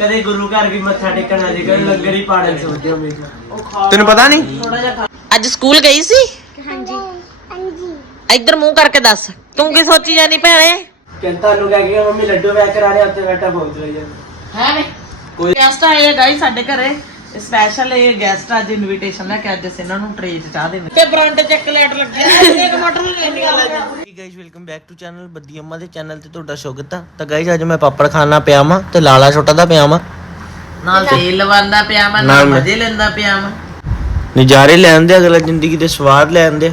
ਕਦੇ ਗੁਰੂ ਘਰ ਵੀ ਮੱਥਾ ਟੇਕਣ ਆ ਜੇਗਾ ਲੰਗਰ ਹੀ ਪਾੜਨ ਸੋਚਦੇ ਹਮੇਸ਼ਾ। ਤੈਨੂੰ ਪਤਾ ਨਹੀਂ? ਥੋੜਾ ਜਿਹਾ ਅੱਜ ਸਕੂਲ ਗਈ ਸੀ? ਹਾਂਜੀ। ਹਾਂਜੀ। ਇੱਧਰ ਮੂੰਹ ਕਰਕੇ ਦੱਸ ਤੂੰ ਕੀ ਸੋਚੀ ਜਾਨੀ ਭੈਣੇ? ਕਹਿੰਦਾ ਤੁਹਾਨੂੰ ਕਹਿ ਕੇ ਮੰਮੀ ਲੱਡੂ ਵੈਕ ਕਰਾ ਰਹੇ ਉੱਤੇ ਬੈਠਾ ਬਹੁਤ ਰਹੀ ਹੈ ਹੈ ਨੇ। ਕੋਈ ਗੈਸਟ ਆਏ ਗਾਈ ਸਾਡੇ ਘਰੇ। ਸਪੈਸ਼ਲ ਇਹ ਗੈਸਟ ਅੱਜ ਇਨਵੀਟੇਸ਼ਨ ਲੈ ਕੇ ਅੱਜ ਅਸੀਂ ਇਹਨਾਂ ਨੂੰ ਟ੍ਰੇ 'ਚ ਚਾਹ ਦੇਣੀ। ਤੇ ਬ੍ਰਾਂਡ ਚ ਇੱਕ ਲੈਟ ਲੱਗਿਆ ਇੱਕ ਮਟਰ ਲੈਣੀ ਗੱਲ ਜੀ guys welcome back to channel Baddi Amma ਦੇ ਚੈਨਲ ਤੇ ਤੁਹਾਡਾ ਸਵਾਗਤ ਆ। ਤਾਂ ਗਾਇਸ ਅੱਜ ਮੈਂ ਪਾਪੜ ਖਾਣਾ ਪਿਆ ਵਾਂ ਤੇ ਲਾਲਾ ਛੋਟਾ ਦਾ ਪਿਆ ਵਾਂ। ਨਾਲ ਤੇਲ ਲਵਾਉਂਦਾ ਪਿਆ ਮੈਂ ਨਾਲ ਮਜ਼ੇ ਲੈਂਦਾ ਪਿਆ ਮੈਂ ਨਜ਼ਾਰੇ ਲੈਣ ਦੇ ਅਗਲਾ ਜ਼ਿੰਦਗੀ ਦੇ ਸਵਾਦ ਲੈਣ ਦੇ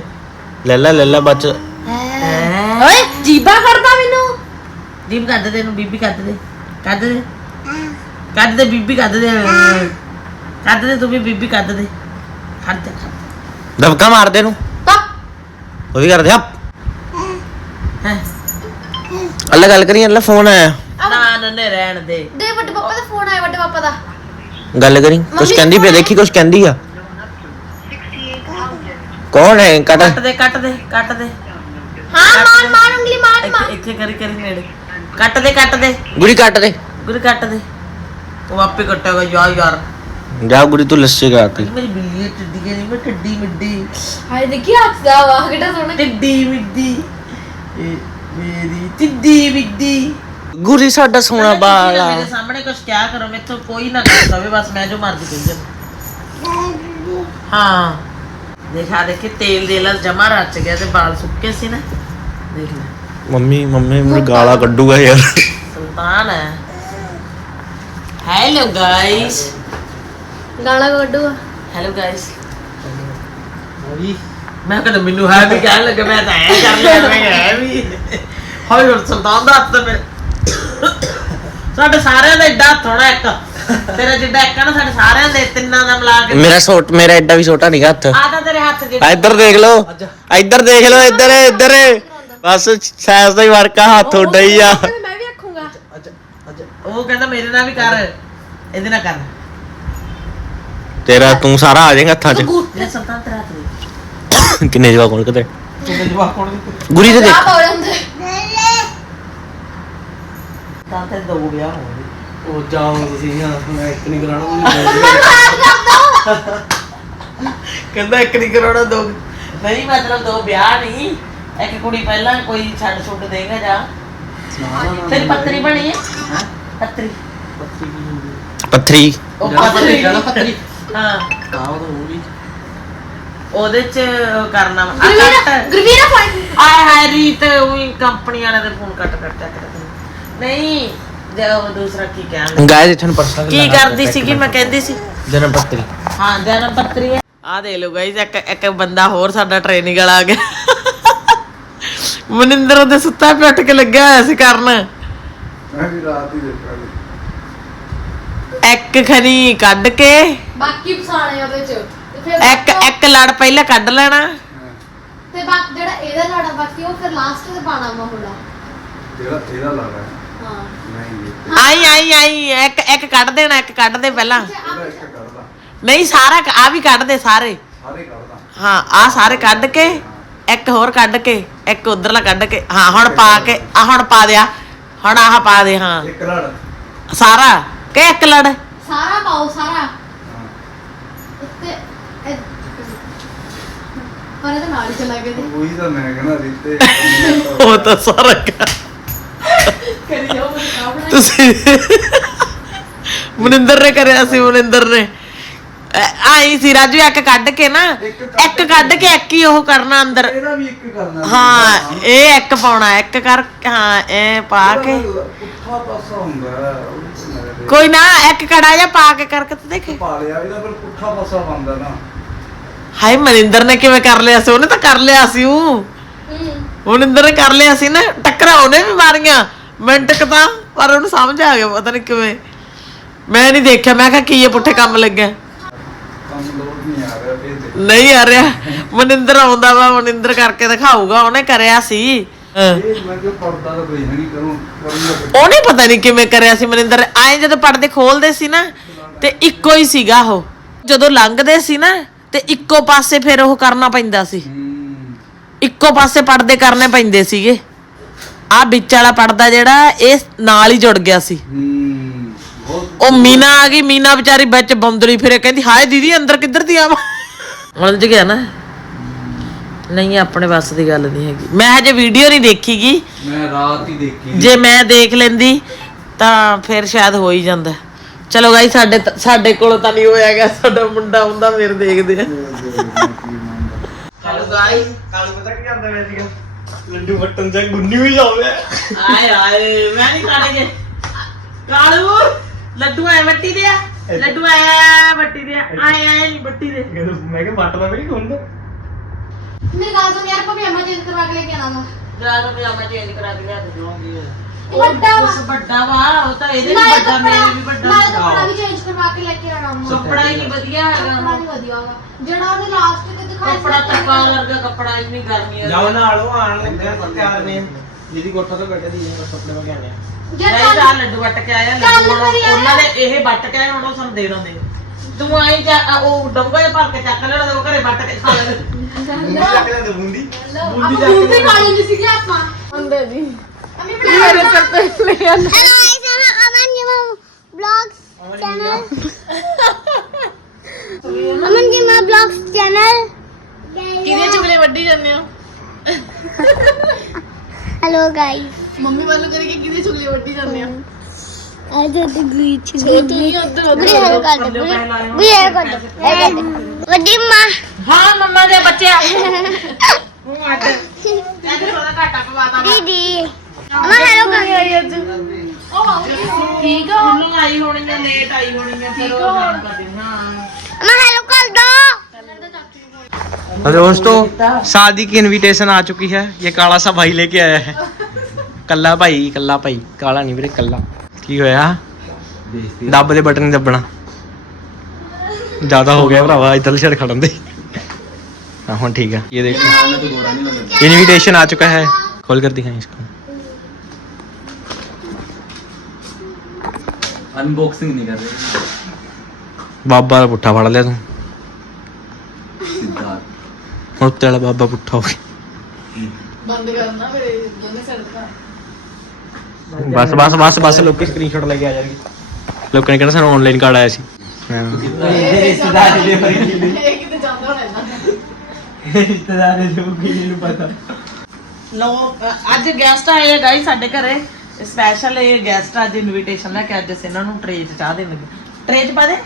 ਲੈ ਲੈ ਲੈ ਲੈ ਬੱਚ ਓਏ ਜੀਬਾ ਕਰਦਾ ਮੈਨੂੰ। ਜੀਬ ਕੱਢ ਦੇ ਨੂੰ ਬੀਬੀ ਕੱਢ ਦੇ। ਕੱਢ ਦੇ। ਕੱਢ ਦੇ ਬੀਬੀ ਕੱਢ ਦੇ। ਕੱਢ ਦੇ ਤੂੰ ਵੀ ਬੀਬੀ ਕੱਢ ਦੇ। ਕੱਢ ਦੇ। ਦਬਕਾ ਮਾਰ ਦੇ ਨੂੰ ਉਹ ਵੀ ਕਰਦੇ ਹੱਪ। ਹੈਂ। ਅੱਲਾ ਗੱਲ ਕਰੀ ਅੱਲਾ ਫੋਨ ਆਇਆ। ਨਾ ਨੰਨੇ ਰਹਿਣ ਦੇ। ਦੇ ਵੱਡੇ ਪਾਪਾ ਦਾ ਫੋਨ ਆਇਆ ਵੱਡੇ ਪਾਪਾ ਦਾ। ਗੱਲ ਕਰੀ ਕੁਛ ਕਹਿੰਦੀ ਪਈ ਦੇਖੀ ਕੁਛ ਕਹਿੰਦੀ ਆ। ਕੌਣ ਹੈ? ਕਟ ਕੱਟ ਦੇ ਕੱਟ ਦੇ ਕੱਟ ਦੇ। ਹਾਂ ਮਾਰ ਮਾਰ ਉਂਗਲੀ ਮਾਰ ਇੱਥੇ ਇੱਥੇ ਕਰੀ ਕਰੀ ਨੇੜੇ। ਕੱਟ ਦੇ ਕੱਟ ਦੇ। ਗੁਰੀ ਕੱਟ ਦੇ। ਗੁਰੂ ਕੱਟ ਦੇ। ਉਹ ਆਪੇ ਕੱਟੇਗਾ ਯਾਰ ਯਾਰ। ਜਾ ਗੁਰੀ ਤੂੰ ਲੱਸੀ ਕਰਤੀ ਮੇਰੀ ਬਿੱਲੀ ਹੈ, ਟਿੱਡੀ ਕਹਿੰਦੀ ਮੈਂ ਟਿੱਡੀ ਮਿੱਡੀ। ਹਾਏ ਦੇਖੀ ਹੱਸਦਾ ਵਾ ਕਿੱਡਾ ਸੋਹਣਾ। ਟਿੱਡੀ ਮਿੱਡੀ। ਇਹ ਮੇਰੀ ਟਿੱਡੀ ਮਿੱਡੀ। ਗੁਰੀ ਸਾਡਾ ਸੋਹਣਾ ਬਾਲ। ਮੇਰੇ ਸਾਹਮਣੇ ਕੁਝ ਕਿਆ ਕਰੋ ਮੈਥੋਂ ਕੋਈ ਨਾ ਕਰ ਦਵੇ ਬਸ ਮੈਂ ਜੋ ਮਰਜ਼ੀ ਕਹੀ ਜਾ ਹਾਂ। ਦੇਖਾ ਦੇਖੇ ਤੇਲ ਦੇ ਲਾ ਜਮਾ ਰਚ ਗਿਆ ਤੇ ਵਾਲ ਸੁੱਕੇ ਸੀ ਨਾ। ਦੇਖ ਲੈ। ਮੰਮੀ ਮੰਮੀ ਮੇਰੇ ਗਾਲਾਂ ਕੱਢੂਗਾ ਯਾਰ। ਸੁਲਤਾਨ ਹੈ। ਹੈਲੋ ਗਾਇਸ ਗਾਣਾ ਕੱਢੂਗਾ ਹੈਲੋ ਗਾਇਸ ਮੈਂ ਕਹਿੰਦਾ ਮੈਨੂੰ ਹੈ ਵੀ ਕਹਿਣ ਲੱਗਾ ਮੈਂ ਤਾਂ ਐ ਕਰ ਲਿਆ ਮੈਂ ਹੈ ਵੀ। ਹਾਏ ਹੁਣ ਸੁਲਤਾਨ ਦਾ ਹੱਥ ਤੇ ਸਾਡੇ ਸਾਰਿਆਂ ਦਾ ਏਡਾ ਹੱਥ ਹੋਣਾ ਇੱਕ। ਤੇਰਾ ਜਿੱਡਾ ਇੱਕ ਆ ਨਾ ਸਾਡੇ ਸਾਰਿਆਂ ਦੇ ਤਿੰਨਾਂ ਦਾ ਮਿਲਾ ਕੇ। ਮੇਰਾ ਛੋਟ ਮੇਰਾ ਐਡਾ ਵੀ ਛੋਟਾ ਨਹੀਂ ਹੱਥ। ਆ ਤਾਂ ਤੇਰੇ ਹੱਥ ਜਿਹੜਾ ਇੱਧਰ ਦੇਖ ਲਓ। ਇੱਧਰ ਦੇਖ ਲਓ ਇੱਧਰ ਇੱਧਰ। ਬਸ ਸਾਈਜ਼ ਦਾ ਹੀ ਫ਼ਰਕ ਆ ਹੱਥ ਉੱਡਾ ਹੀ ਆ। ਮੈਂ ਵੀ ਆਖੂੰਗਾ। ਉਹ ਕਹਿੰਦਾ ਮੇਰੇ ਨਾਲ ਵੀ ਕਰ। ਇਹਦੇ ਨਾਲ ਕਰ। ਤੇਰਾ ਤੂੰ ਸਾਰਾ ਆ ਜਾਏਗਾ ਹੱਥਾਂ 'ਚ। ਤੇਰਾ ਕਿੰਨੇ ਜਵਾਕ ਹੋਣ ਕਿਤੇ ਗੁਰੀ ਤੇ ਆ ਦੇਖ ਪਾਉ ਜਾਂਦੇ। ਤਾਂ ਤੇ ਦੋ ਵਿਆਹ ਹੋਣਗੇ। ਉਹ ਜਾਓ ਤੁਸੀਂ ਹਾਂ ਮੈਂ ਇੱਕ ਨਹੀਂ ਕਰਾਣਾ ਕਹਿੰਦਾ ਇੱਕ ਨਹੀਂ ਕਰਾਉਣਾ ਦੋ ਨਹੀਂ ਮਤਲਬ ਦੋ ਵਿਆਹ ਨਹੀਂ। ਇੱਕ ਕੁੜੀ ਪਹਿਲਾਂ ਕੋਈ ਛੱਡ ਛੁੱਟ ਦੇਗਾ ਜਾ? ਤੇਰੀ ਪੱਤਰੀ ਬਣੀ ਹੈ? ਪੱਤਰੀ ਪੱਥਰੀ। ਉਹ ਜਿਹੜਾ ਪੱਤਰੀ ਪੱਤਰੀ ਪੱਤਰੀ ਹਾਂ। ਉਹ ਉਹਦੇ ਚ ਕਰਨਾ ਵਾ। ਆ ਗੁਰਵੀਰਾ ਕੱਟ। ਗੁਰਵੀਰਾ ਪੁਆਇੰਟ ਆਏ ਹਾਏ ਰੀਤ ਉਹੀ ਕੰਪਨੀ ਵਾਲਿਆਂ ਦੇ ਫੋਨ ਕੱਟ ਕੱਟ ਚੱਕ ਨਹੀਂ ਜੇ ਉਹ ਦੂਸਰਾ ਕੀ ਕਹਿੰਦੇ ਗਾਇਸ ਇੱਥੇ ਨੂੰ ਪਰਸਨਲ ਕੀ ਕਰਦੀ ਸੀ ਕਿ ਮੈਂ ਕਹਿੰਦੀ ਸੀ। ਜਨਮ ਪੱਤਰੀ। ਹਾਂ ਜਨਮ ਪੱਤਰੀ ਆ ਦੇ ਲਓ ਗਾਇਸ ਇੱਕ ਇੱਕ ਬੰਦਾ ਹੋਰ ਸਾਡਾ ਟ੍ਰੇਨਿੰਗ ਵਾਲਾ ਆ ਗਿਆ। ਮਨਿੰਦਰ ਉਹਦੇ ਸੁੱਤਾ ਪਿਆ ਉੱਠ ਕੇ ਲੱਗਿਆ ਹੋਇਆ ਸੀ ਕਰਨ। ਮੈਂ ਵੀ ਰਾਤ ਹੀ ਦੇਖਾਂਗੀ। ਇੱਕ ਖਰੀ ਕੱਢ ਕੇ। ਬਾਕੀ ਪਸਾਣੇ ਉਹਦੇ ਚ। ਤੇ ਫਿਰ ਇੱਕ ਇੱਕ ਲੜ ਪਹਿਲਾਂ ਕੱਢ ਲੈਣਾ। ਤੇ ਬਾਕੀ ਜਿਹੜਾ ਇਹਦਾ ਲੜਾ ਬਾਕੀ ਉਹ ਫਿਰ ਲਾਸਟ ਤੇ ਪਾਣਾ ਵਾ ਹੋੜਾ ਜਿਹੜਾ ਇਹਦਾ ਲਾਣਾ ਹਾਂ। ਨਹੀਂ ਇਹ ਆਈ ਆਈ ਆਈ। ਇੱਕ ਇੱਕ ਕੱਢ ਦੇਣਾ ਇੱਕ ਕੱਢ ਦੇ ਪਹਿਲਾਂ। ਇਹਦਾ ਇੱਕ ਕਰਦਾ ਨਹੀਂ ਸਾਰਾ ਆ ਵੀ ਕੱਢ ਦੇ ਸਾਰੇ। ਸਾਰੇ ਕਰਦਾ ਹਾਂ ਆ ਸਾਰੇ ਕੱਢ ਕੇ ਇੱਕ ਹੋਰ ਕੱਢ ਕੇ ਇੱਕ ਉਧਰਲਾ ਕੱਢ ਕੇ। ਹਾਂ ਹੁਣ ਪਾ ਕੇ ਆ ਹੁਣ ਪਾ ਦਿਆ ਹੁਣ ਆਹ ਪਾ ਦੇ ਹਾਂ। ਇੱਕ ਲੜ। ਸਾਰਾ। ਕਿ ਇੱਕ ਲੜ। ਸਾਰਾ ਪਾਓ ਸਾਰਾ। ਉੱਤੇ ਇਹ- ਪਰ ਇਹ ਤਾਂ ਨਾਲ ਹੀ ਚਲਾ ਗਿਆ ਤੇ। ਉਹੀ ਤਾਂ ਮੈਂ ਕਹਿੰਦਾ ਰਿੱਤੇ ਉਹ ਤਾਂ ਸਾਰਾ ਕਰ- ਕਰੀ ਜਾਓ ਮੈਨੂੰ ਕਾਹ ਬਣਾ ਤੁਸੀਂ ਮਨਿੰਦਰ ਨੇ ਕਰਿਆ ਸੀ ਮਨਿੰਦਰ ਨੇ। ਆਈ ਸੀ ਰਾਜੂ ਇੱਕ ਕੱਢ ਕੇ ਨਾ। ਇੱਕ ਕੱਢ ਇੱਕ ਕੱਢ ਕੇ ਇੱਕ ਹੀ ਉਹ ਕਰਨਾ ਅੰਦਰ। ਇਹਦਾ ਵੀ ਇੱਕ ਕਰਨਾ। ਹਾਂ ਇਹ ਇੱਕ ਪਾਉਣਾ ਇੱਕ ਕਰ ਹਾਂ ਇਹ ਪਾ ਕੇ। ਪੁੱਠਾ ਪਾਸਾ ਹੁੰਦਾ। ਹੈ। ਕੋਈ ਨਾ ਇੱਕ ਕੜਾ ਜਿਹਾ ਪਾ ਕੇ ਕਰਕੇ ਤੇ ਦੇਖ। ਪਾ ਲਿਆ ਇਹਦਾ ਫਿਰ ਪੁੱਠਾ ਪਾਸਾ ਬਣਦਾ ਨਾ। ਹਾਏ ਮਨਿੰਦਰ ਨੇ ਕਿਵੇਂ ਕਰ ਲਿਆ ਸੀ? ਉਹਨੇ ਤਾਂ ਕਰ ਲਿਆ ਸੀ ਉਹ ਹੂੰ। ਮਨਿੰਦਰ ਨੇ ਕਰ ਲਿਆ ਸੀ ਨਾ ਟੱਕਰਾਂ ਉਹਨੇ ਵੀ ਮਾਰੀਆਂ। ਮਿੰਟ ਕੁ ਤਾਂ ਪਰ ਉਹਨੂੰ ਸਮਝ ਆ ਗਿਆ ਪਤਾ ਨਹੀਂ ਕਿਵੇਂ। ਮੈਂ ਨਹੀਂ ਦੇਖਿਆ ਮੈਂ ਕਿਹਾ ਕੀ ਇਹ ਪੁੱਠੇ ਕੰਮ ਲੱਗਿਆ ਕੰਮ ਲੋਡ ਨਹੀਂ ਆ ਰਿਹਾ ਫਿਰ ਦੇ ਨਹੀਂ ਆ ਰਿਹਾ। ਮਨਿੰਦਰ ਆਉਂਦਾ ਵਾ ਮਨਿੰਦਰ ਕਰਕੇ ਦਿਖਾਊਗਾ ਉਹਨੇ ਕਰਿਆ ਸੀ। ਉਹਨੇ ਪਤਾ ਨਹੀਂ ਕਿਵੇਂ ਕਰਿਆ ਸੀ ਮਨਿੰਦਰ। ਆਏ ਜਦੋਂ ਪਰਦੇ ਖੋਲਦੇ ਸੀ ਨਾ ਤੇ ਇੱਕੋ ਹੀ ਸੀਗਾ ਉਹ। ਜਦੋਂ ਲੰਘਦੇ ਸੀ ਨਾ ਤੇ ਇੱਕੋ ਪਾਸੇ ਫਿਰ ਉਹ ਕਰਨਾ ਪੈਂਦਾ ਸੀ। ਇੱਕੋ ਪਾਸੇ ਪਰਦੇ ਕਰਨੇ ਪੈਂਦੇ ਸੀਗੇ। ਆ ਵਿੱਚ ਵਾਲਾ ਪਰਦਾ ਜਿਹੜਾ ਇਹ ਨਾਲ ਹੀ ਜੁੜ ਗਿਆ ਸੀ। ਉਹ ਮੀਨਾ ਆ ਗਈ ਮੀਨਾ ਵਿਚਾਰੀ ਵਿੱਚ ਬੰਦਰੀ ਫਿਰੇ ਕਹਿੰਦੀ ਹਾਏ ਦੀਦੀ ਅੰਦਰ ਕਿੱਧਰ ਦੀ ਆਵਾਂ? ਉਲਝ ਗਿਆ ਨਾ ਨਹੀਂ ਆਪਣੇ ਵੱਸ ਦੀ ਗੱਲ ਨਹੀਂ ਹੈਗੀ। ਮੈਂ ਹਜੇ ਵੀਡੀਓ ਨਹੀਂ ਦੇਖੀਗੀ। ਮੈਂ ਰਾਤ ਹੀ ਦੇਖੀ ਜੇ ਮੈਂ ਦੇਖ ਲੈਂਦੀ ਤਾਂ ਫਿਰ ਸ਼ਾਇਦ ਹੋ ਹੀ ਜਾਂਦਾ। ਚਲੋ ਗਾਈ ਸਾਡੇ ਸਾਡੇ ਕੋਲ ਤਾਂ ਨਹੀਂ ਹੋਇਆ ਗਿਆ ਸਾਡਾ ਮੁੰਡਾ ਹੁੰਦਾ ਫਿਰ ਦੇਖਦੇ ਆ। ਚਲੋ ਗਾਈ ਕੱਲ ਪਤਾ ਕੀ ਕਰਦਾ ਮੈਂ ਸੀਗਾ? ਲੱਡੂ ਵੱਟਣ ਜਾਂ ਗੁੰਨੀ ਹੋਈ ਜਾਵੇ ਆਏ ਆਏ ਮੈਂ ਨਹੀਂ ਖਾਣਗੇ ਕਾਲੂ ਲੱਡੂ ਐ ਵੱਟੀ ਦੇ ਆ। ਲੱਡੂ ਐ ਵੱਟੀ ਦੇ ਆ। ਆਏ ਆਏ ਨਹੀਂ ਵੱਟੀ ਦੇ। ਮੈਂ ਕਿਹਾ ਵੱਟਦਾ ਵੀ ਨਹੀਂ ਖੁੰਦ ਮੇਰੀ ਗੱਲ ਸੁਣ ਯਾਰ ਪਜਾਮਾ ਚੇਂਜ ਕਰਵਾ ਕੇ ਲੈ ਕੇ ਆਣਾ ਵਾ। ਜਾ ਤਾਂ ਪਜਾਮਾ ਚੇਂਜ ਕਰਾ ਕੇ ਲਿਆ ਦੇ ਦੋਗੀ ਇਹ ਵੱਡਾ ਵਾ। ਉਸ ਵੱਡਾ ਵਾ ਉਹ ਤਾਂ ਇਹਦੇ ਵੀ ਨਾਲੇ ਵੱਡਾ ਮੇਰੇ ਵੀ ਕੱਪੜਾ ਨਾਲੇ ਕੱਪੜਾ ਵੱਡਾ ਵੀ ਚੇਂਜ ਕਰਵਾ ਕੇ ਲੈ ਕੇ ਆਣਾ ਵਾ। ਕੱਪੜਾ ਹੀ ਨਹੀਂ ਵਧੀਆ ਹੈਗਾ। ਕੱਪੜਾ ਨਹੀਂ ਵਧੀਆ ਵਾ ਜਿਹੜਾ ਉਹਨੇ ਲਾਸਟ ਤੇ ਦਿਖਾਇਆ ਸੀ ਕੱਪੜਾ ਤੱਕਾ ਵਰਗਾ ਕੱਪੜਾ ਇੰਨੀ ਗਰਮੀ ਆ ਜਾਓ ਨਾਲ ਉਹ ਆਣ ਲੱਗਾ ਤਿਆਰ ਨੇ। ਜਿਹਦੀ ਕੋਠਾ ਤੋਂ ਕੱਢ ਦੀ ਕੱਪੜੇ ਵਗਾਣੇ ਜੇ ਨਹੀਂ ਚੱਲ ਤਾਂ ਲੱਡੂ ਵੱਟ ਕੇ ਆਇਆ ਚੱਲ ਲੱਡੂ ਹੁਣ ਫਿਰ ਯਾਰ। ਉਹਨਾਂ ਨੇ ਇਹ ਵੱਟ ਕੇ ਆਏ ਹੁਣ ਉਹ ਸਾਨੂੰ ਦੇਣਾ ਦੇ ਤੂੰ ਆਈ ਜਾ ਆ ਉਹ ਡੱਬਾ ਜਿਹਾ ਭਰ ਕੇ ਚੱਕ ਲੈਣਾ ਤੇ ਉਹ ਘਰੇ ਵੱਟ ਕੇ ਖਾ ਲੈਣਾ। ਬੂੰਦੀ ਚੱਕ ਲੈ ਬੂੰਦੀ ਆਪਾਂ ਬੂੰਦੀ ਖਾਣੀ ਨਹੀਂ ਸੀਗੀ ਆਪਾਂ ਅੰਦਰ ਜੀ ਅਮੀ ਮੇਰੇ ਸਿਰ ਤੇ ਲੈ ਆਣਾ Hello guys, I'm Aman Jima Vlogs channel. Aman Jima Vlogs channel. ਕਿਹਦੇ ਚੁਗਲੇ ਵੱਡੀ ਜਾਂਦੇ ਹੋ Hello guys. ਮੰਮੀ ਵੱਲੋਂ ਕਰਕੇ ਕਿਹਦੇ ਚੁਗਲੇ ਵੱਡੀ ਜਾਂਦੇ ਹੋ I did the glitch. ਤੂੰ ਹੀ ਉੱਧਰ ਬੁਰੀ ਹਾਲ ਕਰ ਦੇ ਬੁਰੀ ਬੁਰੀ ਹਾਲ ਕਰ ਦੇ ਵੱਡੀ ਮਾਂ ਹਾਂ ਮੰਮਾ ਦੇ ਬੱਚੇ ਆ ਹੁਣ ਅੱਡ ਇਹਦੇ ਥੋੜਾ ਘਾਟਾ ਪਵਾਤਾ ਦੀਦੀ ਅਮਾ ਹੈਲੋ ਕਰ ਠੀਕ ਆ ਹੁਣ ਆਈ ਹੋਣੀ ਆ ਲੇਟ ਆਈ ਹੋਣੀ ਆ ਫਿਰ ਉਹ ਕੰਮ ਕਰਦੇ ਹਾਂ ਅਮਾ ਹੈਲੋ ਕਰ ਦੋ दोस्तों शादी की इनविटेशन आ चुकी है ये काला सा भाई लेके आया है ਕੱਲਾ ਭਾਈ ਕੱਲਾ ਭਾਈ ਕਾਲਾ ਨਹੀਂ ਵੀਰੇ ਕੱਲਾ ਕੀ ਹੋਇਆ ਦੱਬ ਦੇ ਬਟਨ ਦੱਬਣਾ ਜ਼ਿਆਦਾ ਹੋ ਗਿਆ ਭਰਾਵਾ ਇਧਰ ਛੜ ਖੜਨ ਦੇ हाँ ਹੁਣ ठीक है ये देखो इनविटेशन आ चुका है खोल कर दिखाएं इसको अनबॉक्सिंग नहीं कर रहे ਬਾਬਾ ਦਾ ਪੁੱਠਾ ਫੜ ਲਿਆ ਤੂੰ सिद्धार्थ ਹੁਣ ਉੱਤੇ ਵਾਲਾ ਬਾਬਾ ਪੁੱਠਾ ਹੋ ਗਿਆ ਬੰਦ ਕਰਨਾ ਮੇਰੇ ਦੋਨੇ ਸਿਰ ਦਾ ਬਸ ਬਸ ਬਸ ਬਸ ਲੋਕੀ ਸਕਰੀਨਸ਼ਾਟ ਲੈ ਕੇ ਆ ਜਾਣਗੇ ਲੋਕਾਂ ਨੇ ਕਹਿਣਾ ਸਾਨੂੰ ਆਨਲਾਈਨ ਕਾਰਡ ਆਇਆ ਸੀ ਰਿਸ਼ਤੇਦਾਰ ਦੇ ਇਹ ਰਿਸ਼ਤੇਦਾਰ ਨੇ ਜੋ ਕਿ ਇਹਨੂੰ ਪਤਾ। ਲੋ ਅੱਜ ਗੈਸਟ ਆਏ ਆ ਗਾਈ ਸਾਡੇ ਘਰੇ। ਸਪੈਸ਼ਲ ਇਹ ਗੈਸਟ ਅੱਜ ਇਨਵੀਟੇਸ਼ਨ ਲੈ ਕੇ ਅੱਜ ਅਸੀਂ ਇਹਨਾਂ ਨੂੰ ਟ੍ਰੇ ਚਾਹ ਦੇਵਾਂਗੇ ਟ੍ਰੇ 'ਚ ਪਾ ਦੇ।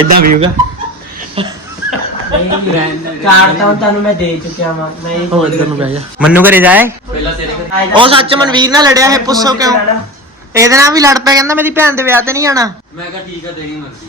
ਐਦਾਂ ਵੀ ਹੋਗਾ ਚਾਰ ਤਾਂ ਤੁਹਾਨੂੰ ਮੈਂ ਦੇ ਚੁੱਕਿਆ ਵਾਂ। ਮੈਂ ਹੋਰ ਇਧਰ ਬਹਿ ਜਾ। ਮੰਨੂ ਘਰੇ ਜਾਏ ਉਹ ਸੱਚ ਮਨਵੀਰ ਨਾਲ ਲੜਿਆ ਹੈ ਪੁੱਛੋ ਕਿਉਂ? ਇਹਦੇ ਨਾਲ ਵੀ ਲੜ ਪਿਆ ਕਹਿੰਦਾ ਮੇਰੀ ਭੈਣ ਦੇ ਵਿਆਹ ਤੇ ਨਹੀਂ ਜਾਣਾ ਮੈਂ ਕਿਹਾ ਆ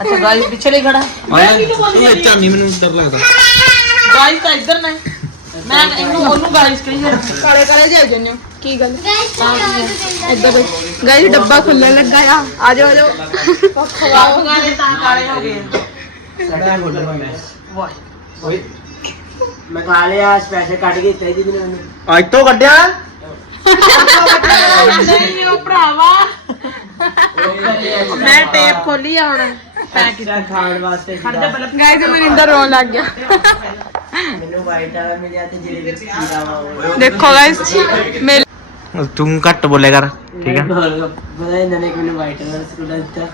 ਅੱਛਾ ਗਾਈਸ ਪਿੱਛੇ ਲਈ ਖੜਾ ਤੂੰ ਇੱਥੇ ਨਹੀਂ ਮੈਨੂੰ ਡਰ ਲੱਗਦਾ ਗਾਈਸ ਤਾਂ ਇੱਧਰ ਨੇ ਮੈਂ ਇਹਨੂੰ ਉਹਨੂੰ ਗਾਈਸ ਕਹੀ ਜਾ ਕਾਲੇ ਕਾਲੇ ਜਿਹੇ ਜੰਨੇ ਕੀ ਗੱਲ ਗਾਇਸ ਇੱਧਰ ਗਾਇਸ ਡੱਬਾ ਖੁੱਲਣ ਲੱਗਾ ਆ ਆ ਜਾਓ ਆ ਜਾਓ ਬਾਪੂ ਗਾਲੇ ਤਾਂ ਕਾਲੇ ਹੋ ਗਏ ਸਾਡਾ ਬੋਲਣਾ ਮੈਂ ਓਏ ਮੈਂ ਖਾ ਲਿਆ ਸਪੈਸ਼ਲ ਕੱਢ ਕੇ ਦਿੱਤਾ ਇਹਦੀ ਮੈਨੂੰ ਅੱਜ ਤੋਂ ਕੱਢਿਆ ਨਹੀਂ ਉਹ ਭਰਾਵਾ। ਮੈਂ ਟੇਪ ਖੋਲੀ ਆ ਹੁਣ ਪੈਕ ਕਿਹੜਾ ਖਾਣ ਵਾਸਤੇ ਖੜ ਜਾ। ਪਹਿਲਾਂ ਗਾਇਸ ਮਨਿੰਦਰ ਰੋਣ ਲੱਗ ਗਿਆ। ਮੈਨੂੰ ਵਾਈਟ ਵਾਲਾ ਮਿਲਿਆ ਤੇ ਜਿਹੜੇ ਵਿੱਚ ਕੀੜਾ ਵਾ ਉਹ। ਦੇਖੋ ਗਾਇਸ ਮੇਰੇ ਤੂੰ ਘੱਟ ਬੋਲਿਆ ਕਰ ਠੀਕ ਹੈ ਪਤਾ ਇਹਨਾਂ ਨੇ ਮੈਨੂੰ ਵਾਈਟ ਵਾਲਾ ਸਕੂਲ ਦਿੱਤਾ।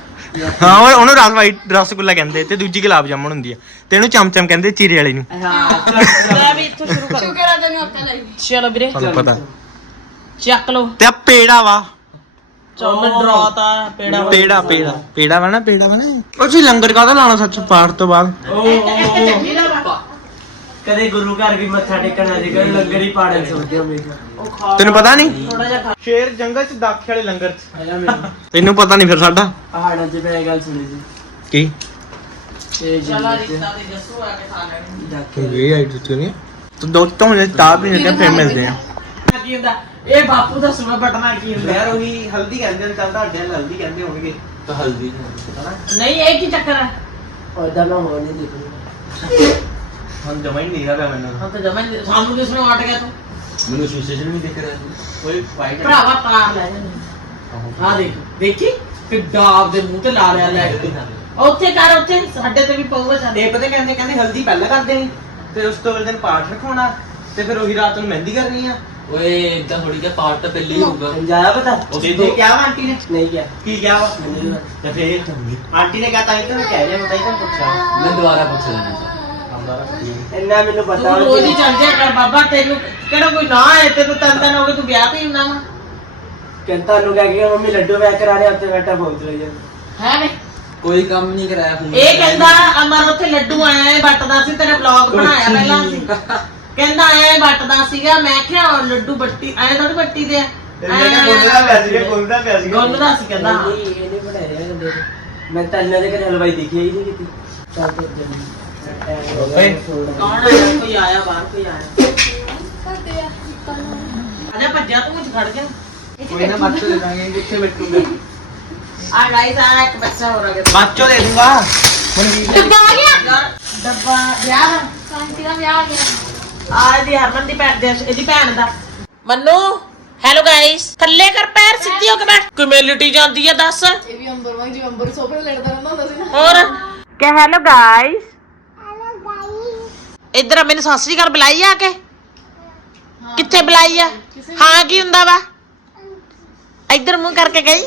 ਹਾਂ ਉਹ- ਉਹਨੂੰ ਰਸ ਵਾਈਟ ਰਸਗੁੱਲਾ ਕਹਿੰਦੇ ਤੇ ਦੂਜੀ ਗੁਲਾਬ ਜਾਮਣ ਹੁੰਦੀ ਆ। ਤੇ ਇਹਨੂੰ ਚਮਚਮ ਕਹਿੰਦੇ ਚੀਰੇ ਵਾਲੇ ਨੂੰ। ਹਾਂ ਲੈ ਵੀ ਇੱਥੋਂ ਸ਼ੁਰੂ ਕਰੋ। ਸ਼ੁਕਰ ਆ ਤੈਨੂੰ ਆਪਾਂ ਲਈ। ਚਲੋ ਵੀਰੇ। ਤੁਹਾਨੂੰ ਪਤਾ। ਚੱਕ ਲਓ। ਤੇ ਆ ਪੇੜਾ ਵਾ। ਚਲੋ ਮੈਂ ਡਰਾਤਾ ਪੇੜਾ ਵਾ। ਪੇੜਾ ਪੇੜਾ। ਪੇੜਾ ਵਾ ਨਾ ਪੇੜਾ ਵਾ ਨਾ। ਉਹ ਜੀ ਲੰਗਰ ਕਾਹਦਾ ਲਾਣਾ ਸੱਚ ਪਾਠ ਤੋਂ ਬਾਅਦ? ਕਦੇ ਗੁਰੂ ਘਰ ਵੀ ਮੱਥਾ ਟੇਕਣ ਆ ਜੇਗਾ ਲੰਗਰ ਹੀ ਪਾੜਨ ਸੋਚਦੇ ਹੋ ਮੇਰੇ ਤੈਨੂੰ ਪਤਾ ਨਹੀਂ? ਥੋੜਾ ਜਿਹਾ ਖਾ ਸ਼ੇਰ ਜੰਗਲ ਚ ਦਾਖੇ ਵਾਲੇ ਲੰਗਰ ਚ। ਹੈਗਾ ਮੈਨੂੰ ਤੈਨੂੰ ਪਤਾ ਨਹੀਂ ਫਿਰ ਸਾਡਾ। ਪਹਾੜਾਂ 'ਚ ਮੈਂ ਗੱਲ ਸੁਣੀ ਸੀ। ਕੀ? ਤੇ ਚਲਾ ਰਿਸ਼ਤਾ ਦੇ ਜੱਸੂ ਆ ਕੇ ਖਾ ਲੈਣੀ। ਡਾਕੇ ਇਹ ਆਈ ਦਿੱਤੀ ਨਹੀਂ। ਤੂੰ ਦੋਸਤੋਂ ਨੇ ਤਾਂ ਵੀ ਨਹੀਂ ਫਿਰ ਮਿਲਦੇ ਆ। ਕੀ ਹੁੰਦਾ? ਇਹ ਬਾਪੂ ਦਾ ਸੁਣਾ ਬਟਨਾ ਕੀ ਹੁੰਦਾ? ਯਾਰ ਉਹੀ ਹਲਦੀ ਕਹਿੰਦੇ ਨੇ ਤਾਂ ਤੁਹਾਡੇ ਨਾਲ ਹਲਦੀ ਕਹਿੰਦੇ ਹੋਣਗੇ। ਤਾਂ ਹਲਦੀ ਨਹੀਂ ਇਹ ਕੀ ਚੱਕਰ ਹੈ ਉਹਦਾ ਨਾ ਹੋ ਨਹੀਂ ਦਿਖਦਾ। ਹੁਣ ਜਮਾ ਹੀ ਨਹੀਂ ਰਿਹਾ ਮੈਨੂੰ। ਹਾਂ ਤਾਂ ਜਮਾ ਸਾਨੂੰ ਕਿਸ ਨੂੰ ਹਟ ਗਿਆ ਤੂੰ? ਮੈਨੂੰ ਸ਼ੀਸ਼ੇ 'ਚ ਨਹੀਂ ਦਿਖ ਰਿਹਾ ਕੋਈ ਵਾਈਟ ਭਰਾਵਾ ਤਾਰ ਲੈ ਜਾਂਦੇ ਆ ਦੇਖ ਦੇਖੀ? ਕਿੱਡਾ ਆਪਦੇ ਮੂੰਹ ਤੇ ਲਾ ਲਿਆ ਲੈ ਉੱਥੇ ਕਰ ਉੱਥੇ ਸਾਡੇ ਤੇ ਵੀ ਪਊਗਾ ਸਾਡੇ ਇਹ ਪਤਾ ਕਹਿੰਦੇ ਕਹਿੰਦੇ ਹਲਦੀ ਪਹਿਲਾਂ ਕਰਦੇ ਨੇ ਤੇ ਉਸ ਤੋਂ ਅਗਲੇ ਦਿਨ ਪਾਠ ਰਖਾਉਣਾ ਤੇ ਫਿਰ ਉਹੀ ਰਾਤ ਨੂੰ ਮਹਿੰਦੀ ਕਰਨੀ ਆ। ਓਏ ਇਦਾਂ ਥੋੜੀ ਜਿਹਾ ਪਾਰਟ ਤਾਂ ਪਹਿਲੇ ਹੀ ਹੋਊਗਾ। ਸਮਝਾਇਆ ਪਤਾ? ਉਸ ਜੇ ਤੋਂ ਕਿਹਾ ਵਾ ਆਂਟੀ ਨੇ? ਨਹੀਂ ਕਿਹਾ। ਕੀ ਕਿਹਾ ਵਾ? ਮੈਨੂੰ ਨਹੀਂ ਪਤਾ। ਤੇ ਫਿਰ? ਆਂਟੀ ਨੇ ਕਹਾ ਤਾਂ ਹੀ ਤਾਂ ਮੈਂ ਕਹਿ ਰਿਹਾ ਮੈਂ ਤਾਂ ਹੀ ਤਾਂ ਪੁੱਛਿਆ। ਮੈਂ ਦੁਬਾਰਾ ਪੁੱਛ ਲੈਣਾ ਚਾਹੁੰਦਾ ਇੰਨਾ ਮੈਨੂੰ ਤੂੰ ਪਤਾ ਰੋਜ਼ ਹੀ ਚੱਲ ਜਾ ਕਰ ਬਾਬਾ ਤੈਨੂੰ ਕਿਹੜਾ ਕੋਈ ਨਾ ਹੈ ਤੈਨੂੰ ਤਨ ਤਨ ਹੋ ਗਏ ਤੂੰ ਵਿਆਹ ਤੇ ਹੁੰਨਾ ਵਾ। ਕਹਿੰਦਾ ਨੂੰ ਕਹਿ ਕੇ ਮੰਮੀ ਲੱਡੂ ਪੈਕ ਕਰਾ ਰਹੇ ਉੱਤੇ ਬੈਠਾ ਫੋਨ ਚਲਾਈ ਜਾਂਦਾ ਹੈ ਵੇ? ਕੋਈ ਕੰਮ ਨਹੀਂ ਕਰਾਇਆ ਹੁਣ। ਇਹ ਕਹਿੰਦਾ ਅਮਰ ਉੱਥੇ ਲੱਡੂ ਆਇਆ ਹੈ ਬੱਟਦਾ ਸੀ ਤੇਰੇ ਵਲੌਗ ਬਣਾਇਆ ਪਹਿਲਾਂ ਸੀ ਕਹਿੰਦਾ ਹੈ ਬੱਟਦਾ ਸੀਗਾ ਮੈਂ ਕਿਹਾ ਉਹ ਲੱਡੂ ਬੱਟੀ ਆਇਆ ਥੋੜੀ ਬੱਟੀ ਦੇ ਆ ਮੈਂ ਕਿਹਾ ਗੁੰਨਦਾ ਪਿਆ ਸੀਗਾ ਗੁੰਨਦਾ ਪਿਆ ਸੀਗਾ। ਗੁੰਨਦਾ ਸੀ ਕਹਿੰਦਾ ਹਾਂ। ਨਹੀਂ ਇਹ ਨਹੀਂ ਬਣਾਇਆ ਕਹਿੰਦੇ ਮੈਂ ਤਾਂ ਇਹਨਾਂ ਦੇ ਘਰੇ ਹਲਵਾਈ ਦਿਖਿਆ ਹੀ ਨਹੀਂ ਕਿਤੇ। ਚੱਲ ਤੇ ਓਏ। ਕੌਣ ਆਇਆ? ਕੋਈ ਆਇਆ ਬਾਹਰ ਕੋਈ ਆਇਆ? ਅਜਾ ਭੱਜਿਆ ਤੂੰ ਵਿੱਚ ਖੜ ਗਿਆ। ਕੋਈ ਨਾ ਮੱਚ ਦੇ ਦਾਂਗੇ ਕਿੱਥੇ ਬੈਠੂਗਾ। ਆ ਗਾਇਸ ਆ ਇੱਕ ਬੱਚਾ ਹੋ ਰਿਹਾ ਮਾਚੋ ਦੇ ਦੂੰਗਾ। ਹੁਣ ਕੀ ਡੱਬਾ ਆ ਗਿਆ? ਯਾਰ ਡੱਬਾ ਵਿਆਹ ਦਾ। ਕਾਂਤੀ ਦਾ ਵਿਆਹ ਆ ਗਿਆ। ਆ ਇਹਦੀ ਹਰਮਨ ਦੀ ਭੈਣ ਦੇ ਇਹਦੀ ਭੈਣ ਦਾ। ਮੰਨੂ ਹੈਲੋ ਗਾਇਸ ਥੱਲੇ ਕਰ ਪੈਰ ਸਿੱਧੀ ਹੋ ਕੇ ਬੈਠ। ਕਿਵੇਂ ਲਿਟੀ ਜਾਂਦੀ ਆ ਦੱਸ। ਇਹ ਵੀ ਅੰਬਰ ਵਾਂਗ ਜਿਵੇਂ ਅੰਬਰ ਸੋਫੇ ਤੇ ਲੜਦਾ ਰਹਿੰਦਾ ਹੁੰਦਾ ਸੀ ਨਾ। ਹੋਰ? ਕਿ ਹੈਲੋ ਗਾਇਸ ਇੱਧਰ ਆ ਮੈਨੂੰ ਸਤਿ ਸ੍ਰੀ ਅਕਾਲ ਬੁਲਾਈ ਆ ਕੇ। ਕਿੱਥੇ ਬੁਲਾਈ ਆ? ਹਾਂ ਕੀ ਹੁੰਦਾ ਵਾ? ਇੱਧਰ ਮੂੰਹ ਕਰਕੇ ਗਈ।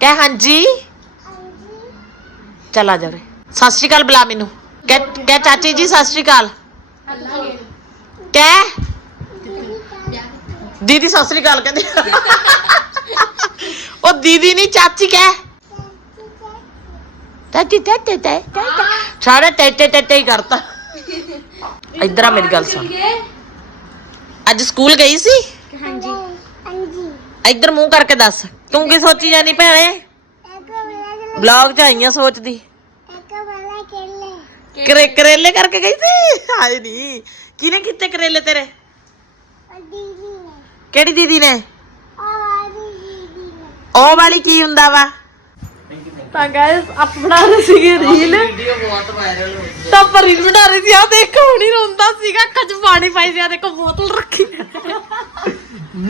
ਕਹਿ ਹਾਂਜੀ। ਚੱਲ ਜਾ ਰੇ ਸਤਿ ਸ੍ਰੀ ਅਕਾਲ ਬੁਲਾ ਮੈਨੂੰ। ਕਹਿ ਕਹਿ ਚਾਚੀ ਜੀ ਸਤਿ ਸ੍ਰੀ ਅਕਾਲ। ਕਹਿ? ਦੀਦੀ ਸਤਿ ਸ੍ਰੀ ਅਕਾਲ ਕਹਿੰਦੀ। ਉਹ ਦੀਦੀ ਨਹੀਂ ਚਾਚੀ ਕਹਿ। ਚਾਚੀ ਤੇ ਤੇ ਤੇ ਸਾਰੇ ਤੇ ਤੇ ਤੇ ਤੇ ਹੀ ਕਰਤਾ। ਇੱਧਰ ਆ ਮੇਰੀ ਗੱਲ ਸੁਣ। ਅੱਜ ਸਕੂਲ ਗਈ ਸੀ? ਹਾਂਜੀ। ਹਾਂਜੀ ਇੱਧਰ ਮੂੰਹ ਕਰਕੇ ਦੱਸ। ਤੂੰ ਕੀ ਸੋਚੀ ਜਾਨੀ ਭੈਣੇ? ਬਲੌਗ ਚ ਆਈਆਂ ਸੋਚਦੀ। ਕਰੇ ਕਰੇਲੇ ਕਰਕੇ ਗਈ ਸੀ? ਹਾਏ ਨਹੀਂ ਕਿਹਨੇ ਕੀਤੇ ਕਰੇਲੇ ਤੇਰੇ? ਉਹ ਦੀਦੀ ਨੇ ਕਿਹੜੀ ਦੀਦੀ ਨੇ? ਉਹ ਵਾਲੀ ਦੀਦੀ ਨੇ ਉਹ ਵਾਲੀ ਕੀ ਹੁੰਦਾ ਵਾ? ਤਾਂ ਗਾਇਸ ਆਪ ਬਣਾ ਰਹੇ ਸੀਗੇ ਰੀਲ ਵੀਡੀਓ ਬਹੁਤ ਵਾਇਰਲ ਹੋ ਗਈ। ਤਾਂ ਪਰ ਰੀਲ ਬਣਾ ਰਹੇ ਸੀ। ਆ ਦੇਖੋ ਹੁਣੀ ਰੋਂਦਾ ਸੀਗਾ ਅੱਖਾਂ 'ਚ ਪਾਣੀ ਪਾਈ ਸੀ। ਆ ਦੇਖੋ ਬੋਤਲ ਰੱਖੀ।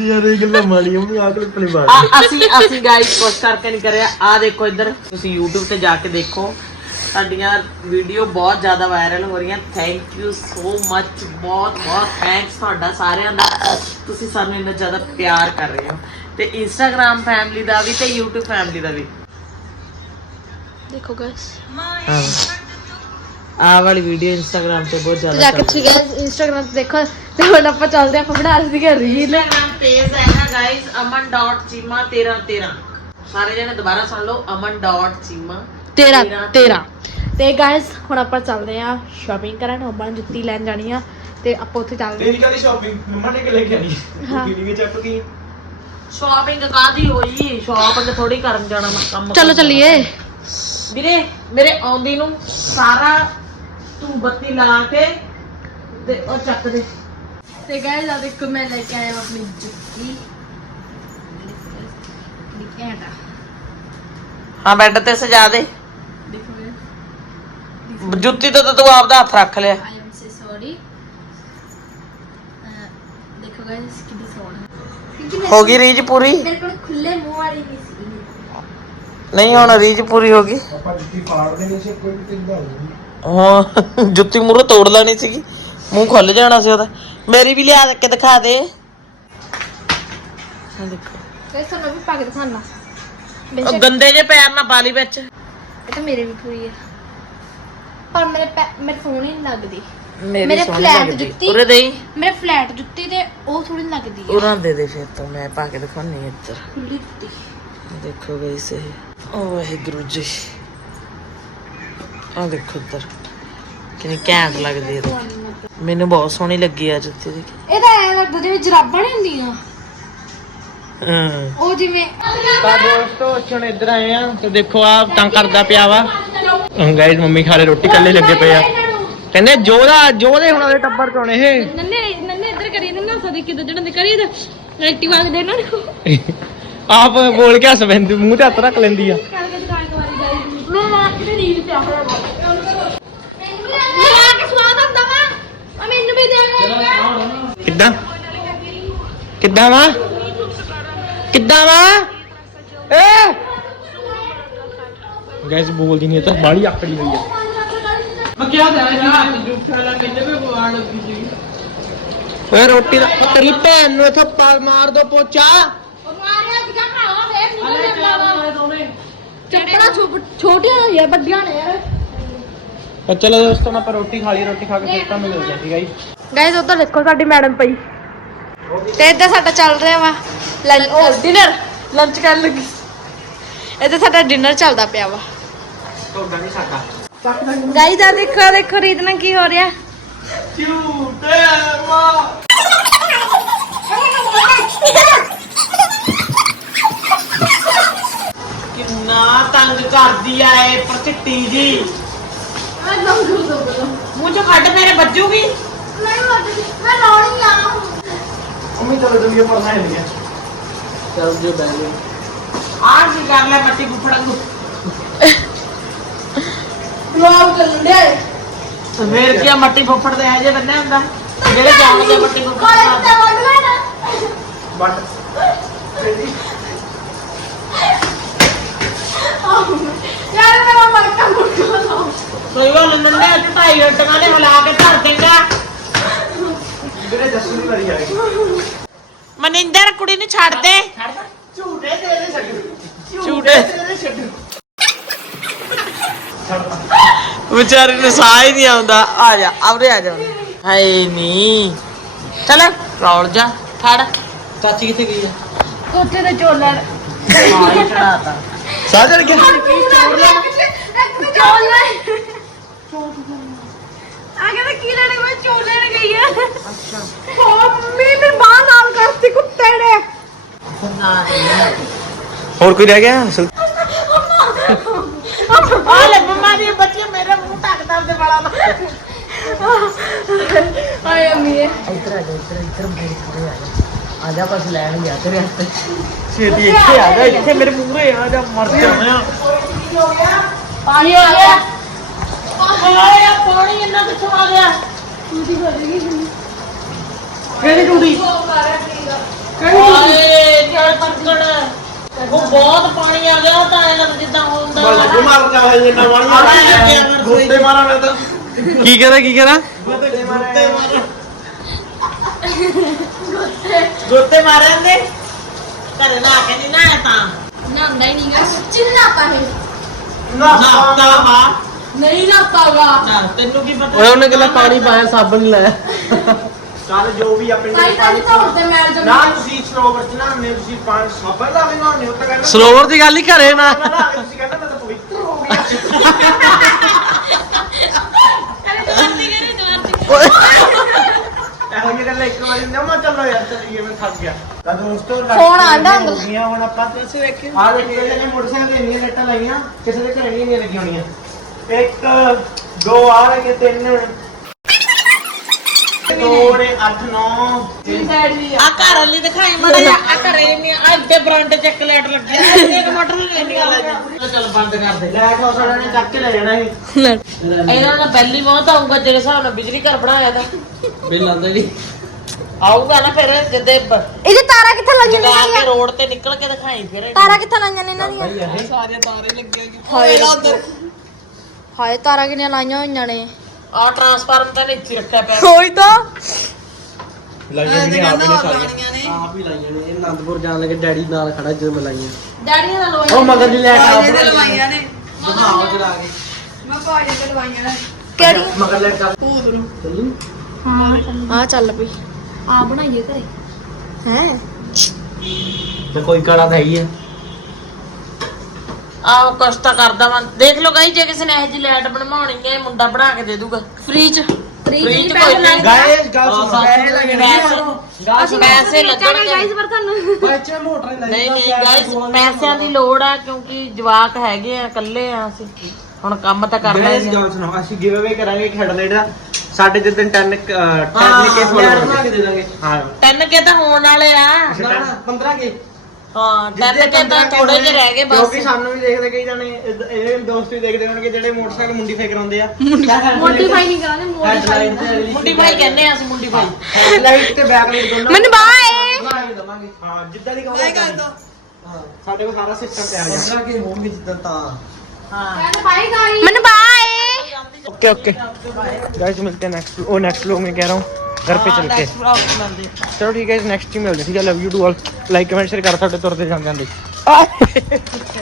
ਯਾਰ ਇਹ ਗੱਲਾਂ ਮਾੜੀਆਂ ਉਹਨੂੰ ਆਕਲ ਪਲੇ ਬਾੜ ਅਸੀਂ ਅਸੀਂ ਗਾਈਸ ਕੁਛ ਕਰਕੇ ਨਹੀਂ ਕਰਿਆ। ਆ ਦੇਖੋ ਇੱਧਰ ਤੁਸੀਂ YouTube ਤੇ ਜਾ ਕੇ ਦੇਖੋ। ਸਾਡੀਆਂ ਵੀਡੀਓ ਬਹੁਤ ਜ਼ਿਆਦਾ ਵਾਇਰਲ ਹੋ ਰਹੀਆਂ। ਥੈਂਕ ਯੂ ਸੋ ਮੱਚ ਬਹੁਤ ਬਹੁਤ ਥੈਂਕਸ ਤੁਹਾਡਾ ਸਾਰਿਆਂ ਦਾ। ਤੁਸੀਂ ਸਾਨੂੰ ਇੰਨਾ ਜ਼ਿਆਦਾ ਪਿਆਰ ਕਰ ਰਹੇ ਹੋ। ਤੇ Instagram ਫੈਮਿਲੀ ਦਾ ਵੀ ਤੇ YouTube ਫੈਮਿਲੀ ਦਾ ਵੀ। ਦੇਖੋ ਗਾਇਸ ਆ ਵਾਲੀ ਵੀਡੀਓ Instagram ਤੇ ਬਹੁਤ ਜ਼ਿਆਦਾ ਜਾ ਕੇ ਠੀਕ ਹੈ। ਇੰਸਟਾਗ੍ਰਾਮ ਤੇ ਦੇਖੋ। ਤੇ ਹੁਣ ਆਪਾਂ ਚੱਲਦੇ ਆਪਾਂ ਬਣਾ ਰਹੇ ਸੀਗੇ ਰੀਲ Instagram ਪੇਜ ਹੈਗਾ ਗਾਇਸ aman.chima 1313 ਸਾਰੇ ਜਣੇ ਦੁਬਾਰਾ ਸੁਣ ਲਓ aman.chima 13 13 13 ਤੇ ਗਾਇਸ ਹੁਣ ਆਪਾਂ ਚੱਲਦੇ ਆ ਸ਼ਾਪਿੰਗ ਕਰਨ ਆਪਾਂ ਨੂੰ ਜੁੱਤੀ ਲੈਣ ਜਾਣੀ ਆ ਤੇ ਆਪਾਂ ਉੱਥੇ ਚੱਲਦੇ ਤੇਰੀ ਕਾਦੀ ਸ਼ਾਪਿੰਗ ਮੰਮਾ ਨੇ ਕਿ ਲੈ ਕੇ ਆਣੀ ਹਾਂ। ਕਿੰਨੀ ਕੇ ਚੱਪ ਕੀ? ਸ਼ਾਪਿੰਗ ਕਾਦੀ ਹੋਈ? ਸ਼ਾਪਿੰਗ ਥੋੜੀ ਕਰਨ ਜਾਣਾ ਮੈਂ ਕੰਮ ਚਲੋ ਕਰਨ ਚੱਲੀਏ। ਵੀਰੇ ਮੇਰੇ ਆਉਂਦੀ ਨੂੰ ਸਾਰਾ ਤੂੰ ਬੱਤੀ ਲਾ ਕੇ ਤੇ ਉਹ ਚੱਕ ਦੇ। ਤੇ ਗਾਇਸ ਆ ਦੇਖੋ ਮੈਂ ਲੈ ਕੇ ਆਇਆ ਆਪਣੀ ਜੁੱਤੀ। ਦੇਖਿਆ ਹੈ ਹਾਂ ਬੈੱਡ ਤੇ ਸਜਾ ਦੇ। ਜੁੱਤੀ ਤੇ ਤਾਂ ਤੂੰ ਆਪਦਾ ਹੱਥ ਰੱਖ ਲਿਆ। ਆਈ ਐਮ ਸੇ ਸੌਰੀ ਦੇਖੋ ਗਾਇਸ ਕਿੰਨੀ ਸੋਹਣੀ। ਕਿਉਂਕਿ ਮੇਰੇ ਹੋ ਗਈ ਰੀਜ ਪੂਰੀ? ਮੇਰੇ ਕੋਲ ਖੁੱਲੇ ਮੂੰਹ ਵਾਲੀ ਨਹੀਂ ਸੀ। ਨਹੀਂ ਹੁਣ ਰੀਜ ਪੂਰੀ ਹੋ ਗਈ। ਆਪਾਂ ਜੁੱਤੀ ਫਾੜ ਦੇਣੀ ਸੀ ਕੋਈ ਵੀ ਕਿੰਦਾ ਹੋਊਗੀ ਹਾਂ ਜੁੱਤੀ ਮੂਰੇ ਤੋੜ ਲੈਣੀ ਸੀਗੀ। ਮੂੰਹ ਖੁੱਲ ਜਾਣਾ ਸੀ ਉਹਦਾ। ਮੇਰੀ ਵੀ ਲਿਆ ਕੇ ਦਿਖਾ ਦੇ। ਹਾਂ ਦੇਖੋ। ਗਾਇਸ ਤੁਹਾਨੂੰ ਵੀ ਪਾ ਕੇ ਦਿਖਾਣਾ ਉਹ ਗੰਦੇ ਜੇ ਪੈਰ ਨਾ ਪਾ ਲਈ ਵਿੱਚ। ਇਹ ਤਾਂ ਮੇਰੇ ਵੀ ਪੂਰੀ ਹੈ। ਪਰ ਮੇਰੇ ਪੈ- ਮੇਰੇ ਸੋਹਣੀ ਨਹੀਂ ਲੱਗਦੀ। ਮੇਰੀ ਮੇਰੇ ਸੋਹਣੀ flat ਲੱਗਦੀ। ਜੁੱਤੀ- ਉਰੇ ਦੇਈ। ਮੇਰੇ ਫਲੈਟ ਜੁੱਤੀ ਤੇ ਉਹ ਥੋੜੀ ਲੱਗਦੀ ਹੈ ਉਰਾਂ ਦੇ ਦੇ ਫਿਰ ਤੋਂ ਮੈਂ ਪਾ ਕੇ ਦਿਖਾਉਣੀ ਇੱਧਰ। ਖੁੱਲੀ ਜੁੱਤੀ। ਦੇਖੋ ਗਈ ਸੇ ਓ ਵਾਹਿਗੁਰੂ ਜੀ। ਆ ਦੇਖੋ ਇੱਧਰ। ਕਿੰਨੀ ਘੈਂਟ ਲੱਗਦੀ ਹੈ। ਮੈਨੂੰ ਬਹੁਤ ਸੋਹਣੀ ਲੱਗੀ ਆ ਜੁੱਤੀ ਦੀ ਇਹ ਤਾਂ ਐ ਲੱਗਦਾ ਜਿਵੇਂ ਜਰਾਬਾਂ ਨਹੀਂ ਹੁੰਦੀਆਂ। ਹਾਂ। ਉਹ ਜਿਵੇਂ ਤਾਂ ਦੋਸਤੋ ਹੁਣ ਇੱਧਰ ਆਏ ਆ ਤੇ ਦੇਖੋ ਆ ਤੰਗ ਕਰਦਾ ਪਿਆ ਵਾ। ਗਾਇਸ ਮੰਮੀ ਖਾਲੇ ਰੋਟੀ ਕੱਲੇ ਲੱਗੇ ਪਏ ਆ। ਕਹਿੰਦੇ ਜੋਦਾ ਜੋਦੇ ਹੁਣਾਂ ਦੇ ਟੱਬਰ ਚੋਂ ਨੇ ਇਹ? ਨੰਨੇ ਨੰਨੇ ਇੱਧਰ ਕਰੀ ਨੰਨਾ ਸਦੀ ਕਿਦਾਂ ਜਣਾ ਦੇ ਕਰੀ ਤੇ ਐਕਟਿਵਾ ਦੇ ਨੂੰ। ਆਪ ਬੋਲ ਕੇ ਹੱਸ ਪੈਂਦੀ ਮੂੰਹ ਤੇ ਹੱਥ ਰੱਖ ਲੈਂਦੀ ਆ। ਕਿੱਦਾਂ? ਕਿੱਦਾਂ ਵਾ? ਕਿੱਦਾਂ ਵਾ? ਏ! ਗੈਸ ਬੋਲਦੀ ਨਹੀਂ ਇਹ ਤਾਂ ਬਾਲੀ ਆਕੜੀ ਹੋਈ ਆ। ਮੈਂ ਕਿਹਾ ਤਾਂ ਹੈ ਨਾ ਜੂਠਾ ਲਾ ਕਿੰਨੇ ਵੀ ਗਵਾੜ ਲੱਗੀ ਸੀ। ਓਏ ਰੋਟੀ ਦਾ ਤੇਰੀ ਭੈਣ ਨੂੰ ਇੱਥੋਂ ਪਾਲ ਮਾਰ ਦੋ ਪੋਚਾ। ਚੱਪੜਾ ਛੋਟੀਆਂ ਯਾਰ ਵੱਡੀਆਂ ਨੇ ਯਾਰ। ਤਾਂ ਚਲੋ ਦੋਸਤੋ ਮੈਂ ਆਪਾਂ ਰੋਟੀ ਖਾ ਲਈ ਰੋਟੀ ਖਾ ਕੇ ਫਿਰ ਤਾਂ ਮਿਲਦੇ ਹਾਂ ਠੀਕ ਹੈ ਜੀ। ਗਾਇਸ ਉਧਰ ਦੇਖੋ ਸਾਡੀ ਮੈਡਮ ਪਈ। ਤੇ ਇੱਧਰ ਸਾਡਾ ਚੱਲ ਰਿਹਾ ਵਾ ਲੰਚ ਡਿਨਰ ਲੰਚ ਕਰਨ ਲੱਗੀ। ਇੱਧਰ ਸਾਡਾ ਡਿਨਰ ਚੱਲਦਾ ਪਿਆ ਵਾ। ਤੁਹਾਡਾ ਨਹੀਂ ਸਾਡਾ ਗਾਇਸ ਆ ਦੇਖੋ ਦੇਖੋ ਰੀਤ ਨਾਲ ਕੀ ਹੋ ਰਿਹਾ। ਕਿੰਨਾ ਤੰਗ ਕਰਦੀ ਆ ਇਹ ਪ੍ਰਚਿੱਟੀ ਜੀ। ਮੂੰਹ ਚੋਂ ਕੱਢ ਮੇਰੇ ਵੱਜੂਗੀ। ਮੰਮੀ ਚਲੋ ਜਲਦੀ ਪੜਨਾ ਹੈ ਲਿਆ ਚੱਲ ਜੋ ਬੈਲੇ ਆਹ ਕੀ ਕਰ ਲੈ ਮੱਟੀ ਫੁੱਫੜਾ ਨੂੰ ਸਵੇਰ ਕੀ ਆ ਮੱਟੀ ਫੁੱਫੜ ਦੇ ਹੈ ਜੇ ਬੰਨੇ ਹੁੰਦਾ? ਜਿਹੜੇ ਜਾਣਦੇ ਮੱਟੀ ਫੁੱਫੜ ਦਾ ਬਟ ਕੋਈ ਗੱਲ ਨੀ, ਨੰਨੇ ਅੱਜ ਢਾਈ ਨੇ ਹਿਲਾ ਕੇ ਧਰ ਦੇਗਾ ਵੀਰੇ ਜੱਸੂ ਦੀ ਵਾਰੀ ਆ ਗਈ। ਮਨਿੰਦਰ ਕੁੜੀ ਨੂੰ ਛੱਡ ਦੇ। ਝੂਟੇ ਤੇਰੇ ਛੱਡ। ਝੂਟੇ। ਵਿਚਾਰੇ ਨੂੰ ਸਾਹ ਹੀ ਨਹੀਂ ਆਉਂਦਾ। ਆ ਜਾ ਆਵਰੇ ਆ ਜਾ। ਹਾਏ ਨੀ। ਚੱਲ ਰੌਲ ਜਾ ਫੜ। ਚਾਚੀ ਕਿੱਥੇ ਗਈ ਆ? ਕੋਠੇ ਤੇ ਚੋਲਣ ਹਾਂ ਚੜਾਤਾ ਸਾਹ ਚੜ ਗਿਆ? ਚੋਲ। ਲੈ। ਆ ਕਹਿੰਦਾ ਕੀ ਲੈਣੇ ਮੈਂ? ਚੋਲ ਲੈਣ ਗਈ ਆ। ਅੱਛਾ। ਹੋ ਮੰਮੀ ਤੇ ਬਾਹਰ ਨਾਲ ਕਰਤੀ ਕੁੱਤੇ ਨੇ। ਹੋਰ ਕੋਈ ਰਹਿ ਗਿਆ? ਆ ਲੈ ਮੰਮਾ ਦੀ ਬੱਚੀ। ਮੇਰੇ ਮੂੰਹ ਢੱਕਦਾ ਉਹਦੇ ਵਾਲਾ ਨਾ ਆਏ ਅੰਮੀ ਛੇਤੀ ਇੱਥੇ ਆ ਜਾ ਇੱਥੇ ਮੇਰੇ ਮੂਹਰੇ ਆ ਜਾ ਮਰ ਜਾਣਾ ਪਾਣੀ ਆ ਗਿਆ। ਆਏ ਆ ਪਾਣੀ ਇੰਨਾ ਕਿੱਥੋਂ ਆ ਗਿਆ? ਕਿਹੜੀ ਟੂਟੀ? ਆਏ ਚੱਲ ਪਕੜ ਉਹ ਬਹੁਤ ਪਾਣੀ ਆ ਗਿਆ ਉਹ ਤਾਂ ਐਂ ਲੱਗ ਜਿੱਦਾਂ ਹੁੰਦਾ ਬਸ ਮਾਰ ਜਾ ਹੈ ਇਹਨਾਂ ਵਾਲੀਆਂ ਗੋਤੇ ਮਾਰਾ ਮੈਂ ਤਾਂ। ਕੀ ਕਹਦਾ ਕੀ ਕਹਦਾ ਗੋਤੇ ਮਾਰੇ। ਗੋਤੇ ਮਾਰਨ ਦੇ। ਘਰੇ ਨਾ ਕੇ ਨਹੀਂ ਨਾ ਤਾਂ। ਨਹਾਉਂਦਾ ਹੀ ਨਹੀਂਗਾ ਚਿੱਲਾ ਪਾਣੀ ਨਾ ਨਾ ਵਾ। ਨਹੀਂ ਨਾ ਪਾਗਾ ਨਾ ਤੈਨੂੰ ਕੀ ਪਤਾ? ਓਏ ਉਹਨੇ ਕਿਹਾ ਪਾਣੀ ਪਾਇਆ ਸਾਬਣ ਨਹੀਂ ਲਾਇਆ। ਚੱਲ ਜੋ ਵੀ ਆਪਣੀ ਭਾਈ ਤਾਂ ਮੈਲ ਜਮ ਨਾ ਤੁਸੀਂ ਸਰੋਵਰ ਚ ਨਾ ਨੇ ਤੁਸੀਂ ਪਾਣੀ ਸਾਬਣ ਲਾ ਲੈਣਾ ਨਹੀਂ ਉਹ ਤਾਂ ਕਹਿੰਦਾ ਸਰੋਵਰ ਦੀ ਗੱਲ ਹੀ ਘਰੇ ਨਾ ਮੈਂ ਲਾ ਕੇ ਤੁਸੀਂ ਕਹਿੰਦਾ ਮੈਂ ਤਾਂ ਪਵਿੱਤਰ ਹੋ ਗਿਆ। ਇਹੋ ਜਿਹੀ ਗੱਲ ਇੱਕ ਵਾਰੀ ਨਾ ਮੈਂ ਚੱਲੋ ਯਾਰ ਚੱਲੀਏ ਮੈਂ ਥੱਕ ਗਿਆ। ਤਾਂ ਦੋਸਤੋ ਫੋਨ ਆਉਂਦਾ ਹੋ ਗਈਆਂ ਹੁਣ ਆਪਾਂ ਤੁਸੀਂ ਵੇਖਿਓ। ਆ ਦੇਖੀਏ ਜਿਹੜੇ ਮੋਟਰਸਾਈਕਲ ਤੇ ਇੰਨੀਆਂ ਲਾਈਟਾਂ ਲਾਈਆਂ ਕਿਸੇ ਦੇ ਘਰੇ ਨਹੀਂ ਇੰਨੀਆਂ ਲੱਗੀਆਂ ਹੋਣੀਆਂ। ਇੱਕ ਦੋ ਆ ਰਹੇ ਤਿੰਨ ਦੋ ਨੇ 8 9 ਆ ਘਰ ਵਾਲੀ ਦਿਖਾਈ ਮੜਾ ਜਾ ਆ ਘਰੇ ਨਹੀਂ ਆ ਇੱਥੇ ਬਰਾਂਡ ਚੱਕ ਲਾਈਟ ਲੱਗੀ ਆ ਇੱਕ ਮੋਟਰ ਲੈਣੀਆਂ ਲੱਗੀਆਂ ਚੱਲ ਬੰਦ ਕਰ ਦੇ ਲੈਟ ਹਾਊਸ ਵਾਲਿਆਂ ਨੇ ਚੱਕ ਕੇ ਲੈ ਜਾਣਾ ਸੀ। ਇਹਨਾਂ ਦਾ ਪਹਿਲੀ ਬਹੁਤ ਆਊਗਾ ਜਿਹੜੇ ਹਿਸਾਬ ਨਾਲ ਬਿਜਲੀ ਘਰ ਬਣਾਇਆ ਦਾ ਬਿੱਲ ਆਉਂਦਾ ਨਹੀਂ ਆਊਗਾ ਨਾ ਫਿਰ ਜਦੇ ਬ- ਇਹਦੇ ਤਾਰਾ ਕਿੱਥੇ ਲੱਗੀਆਂ ਨੇ ਜਗਾ ਕੇ ਰੋਡ ਤੇ ਨਿਕਲ ਕੇ ਦਿਖਾਈ ਫਿਰ ਤਾਰਾ ਕਿੱਥੇ ਲਾਈਆਂ ਨੇ ਇਹਨਾਂ ਦੀਆਂ? ਸਾਰੇ ਤਾਰੇ ਲੱਗੇ ਹਾਏ। ਹਾਏ ਤਾਰਾ ਕਿੰਨੀਆਂ ਲਾਈਆਂ ਹੋਈਆਂ ਨੇ। ਆ ਟਰਾਂਸਫਾਰਮ ਤਾਂ ਇੱਥੇ ਰੱਖਿਆ ਪਿਆ। ਹੋਈ ਤਾਂ। ਲਾਈਆਂ ਵੀ ਆਪ ਨੇ ਸਾਰੀਆਂ। ਆਪ ਹੀ ਲਾਈਆਂ ਨੇ ਇਹ ਅਨੰਦਪੁਰ ਜਾਣ ਲੱਗੇ ਡੈਡੀ ਨਾਲ ਖੜਾ ਜਦੋਂ ਮੈਂ ਲਾਈਆਂ। ਡੈਡੀ ਨੇ ਤਾਂ ਲਵਾਈਆਂ ਉਹ ਮਗਰ ਦੀ ਲੈਟ ਆਪ ਲਵਾਈਆਂ ਨੇ। ਦਿਖਾਓ ਚਲਾ ਕੇ। ਮੈਂ ਭਾਜੀ ਤੇ ਲਵਾਈਆਂ ਨੇ। ਕਿਹੜੀ? ਮਗਰ ਲੈਟ ਚੱਲ। ਹਾਂ ਆ ਚੱਲ ਪਈ। ਆ ਬਣਾਈਏ ਘਰੇ। ਹੈ? ਤੇ ਕੋਈ ਕਾਲਾ ਤਾਂ ਹੀ ਹੈ ਆਹ ਕਸ਼ਤਾ ਕਰਦਾ ਵਾਂ। ਦੇਖ ਲਓ ਗਾਈ ਜੇ ਕਿਸੇ ਨੇ ਇਹ ਜੀ ਲਾਈਟ ਬਣਵਾਉਣੀ ਹੈ ਮੁੰਡਾ ਬਣਾ ਕੇ ਦੇ ਦੂਗਾ। ਫ੍ਰੀ ਚ ਫ੍ਰੀ ਚ ਕੋਈ ਨਹੀਂ ਗਾਇਸ ਗੱਲ ਸੁਣ ਪੈਸੇ ਲੱਗਣੇ ਪੈਸੇ ਲੱਗਣਗੇ ਗਾਈਸ ਪਰ ਤੁਹਾਨੂੰ। ਬੱਚੇ ਮੋਟਰ ਹੀ ਲਾਈ ਨਹੀਂ ਨਹੀਂ ਗਾਇਸ ਪੈਸਿਆਂ ਦੀ ਲੋੜ ਆ ਕਿਉਂਕਿ ਜਵਾਕ ਹੈਗੇ ਆ ਇਕੱਲੇ ਆ ਅਸੀਂ। ਹੁਣ ਕੰਮ ਤਾਂ ਕਰਨਾ ਗਾਇਸ ਹੀ ਗੱਲ ਸੁਣੋ ਅਸੀਂ ਗਿਵ ਅਵੇ ਕਰਾਂਗੇ ਇੱਕ ਹੈਡਲਾਈਟ ਦਾ। ਸਾਡੇ ਜਿੱਦਣ 10 10 ਕੇ ਹਾਂ ਫੋਲੋ ਬਣਾ ਕੇ ਦੇ ਦਾਂਗੇ। ਹਾਂ। 10 ਕੇ ਤਾਂ ਹੋਣ ਵਾਲੇ ਆ। ਨਾ 15 ਕੇ। ਹਾਂ 10 ਕੇ ਤਾਂ ਥੋੜੇ ਜਿਹੇ ਰਹਿ ਗਏ ਬਸ ਕਿਉਂਕਿ ਸਾਨੂੰ ਵੀ ਦੇਖਦੇ ਕਈ ਜਾਣੇ ਇੱਧ- ਇਹ ਦੋਸਤ ਵੀ ਦੇਖਦੇ ਹੋਣਗੇ ਜਿਹੜੇ ਮੋਟਰਸਾਈਕਲ ਮੁੰਡੀ ਫੇਕ ਕਰਾਉਂਦੇ ਆ ਮੋਡੀਫਾਈ ਨਹੀਂ ਕਰਾਂਗੇ ਮੋਡੀਫਾਈ ਹੈਡਲਾਈਟ ਤੇ ਅਗਲੀ ਮੁੰਡੀ ਭਾਈ ਕਹਿੰਦੇ ਆ ਅਸੀਂ ਮੁੰਡੀ ਭਾਈ ਹੈਡਲਾਈਟ ਤੇ ਬੈਕ ਲਾਈਟ ਦੋਨੋਂ ਮੈਨੂੰ ਬਾਏ ਬਣਾ ਕੇ ਦਵਾਂਗੇ ਹਾਂ ਜਿੱਦਾਂ ਦੀ ਕਹੋਗੇ ਕਰ ਦੋ ਸਾਡੇ ਕੋਲ ਸਾਰਾ ਸਿਸਟਮ ਪਿਆ ਹੋਇਆ 15 ਕੇ ਹੋਣਗੇ ਜਿੱਦਾਂ ਤਾਂ ਕਹਿੰਦੇ ਬਾਈ ਗਾਈ ਮੈਨੂੰ ਬਾਏ ओके ओके गाइस मिलते हैं नेक्स्ट ओ नेक्स्ट व्लॉग में कह रहा हूँ ਘਰ ਪੇ ਚਲ ਕੇ ਚਲੋ ਠੀਕ ਹੈ ਜੀ ਨੈਕਸਟ ਹੀ ਮਿਲਦੇ ਠੀਕ ਹੈ love you to all like comment share ਕਰ ਸਾਡੇ ਤੁਰਦੇ ਜਾਂਦੇ ਜਾਂਦੇ